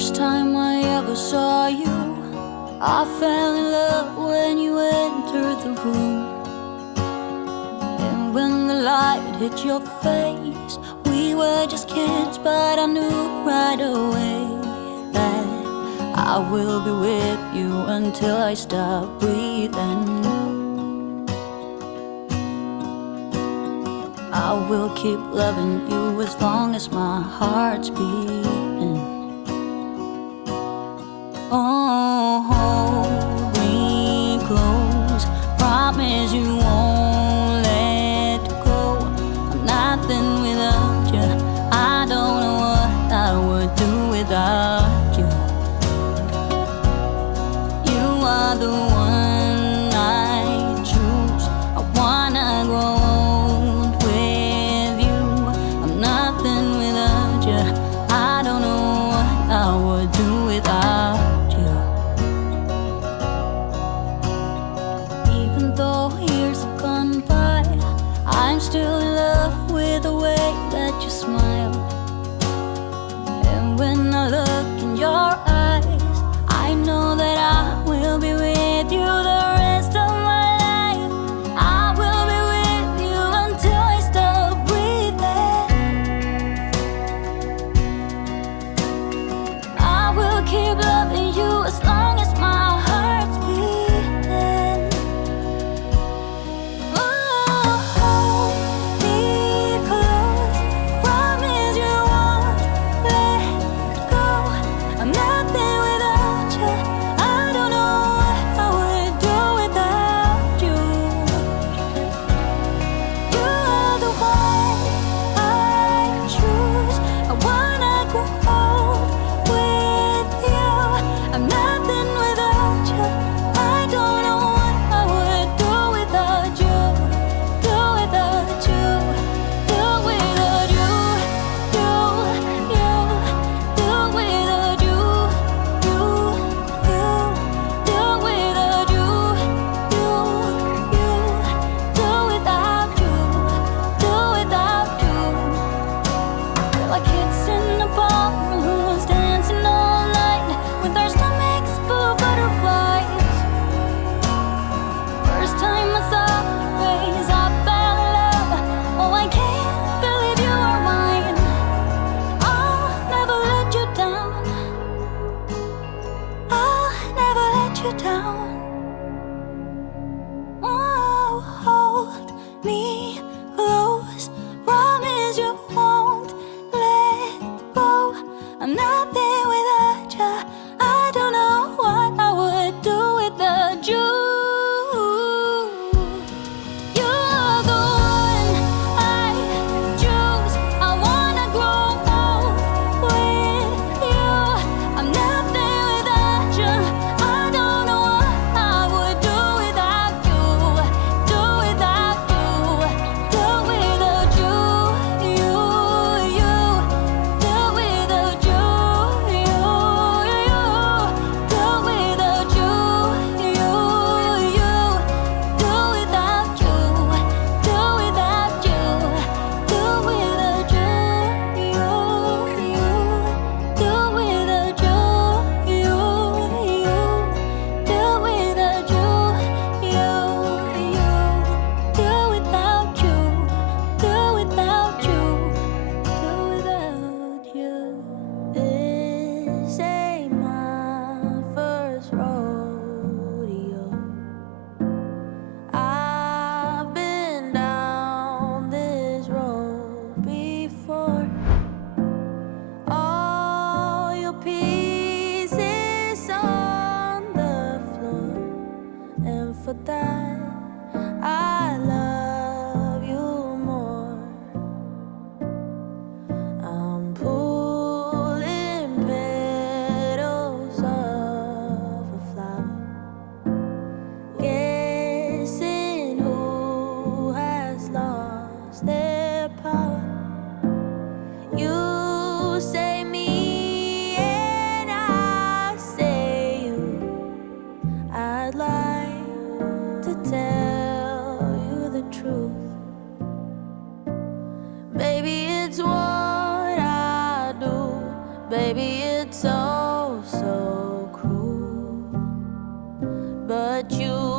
first time I ever saw you, I fell in love when you entered the room. And when the light hit your face, we were just kids, but I knew right away that I will be with you until I stop breathing. I will keep loving you as long as my heart's beating. Oh, hold me close, promise you won't let go. I'm nothing without you, I don't know what I would do without you. You are the one I choose, I wanna grow old with you. I'm nothing without you, I don't know what I would do without you. Even though years have gone by, I'm still in love with the way that you smile. And when I look in your eyes, I know that I will be with you the rest of my life. I will be with you until I stop breathing. I will keep loving you as long as my heart's beating. Oh, hold but you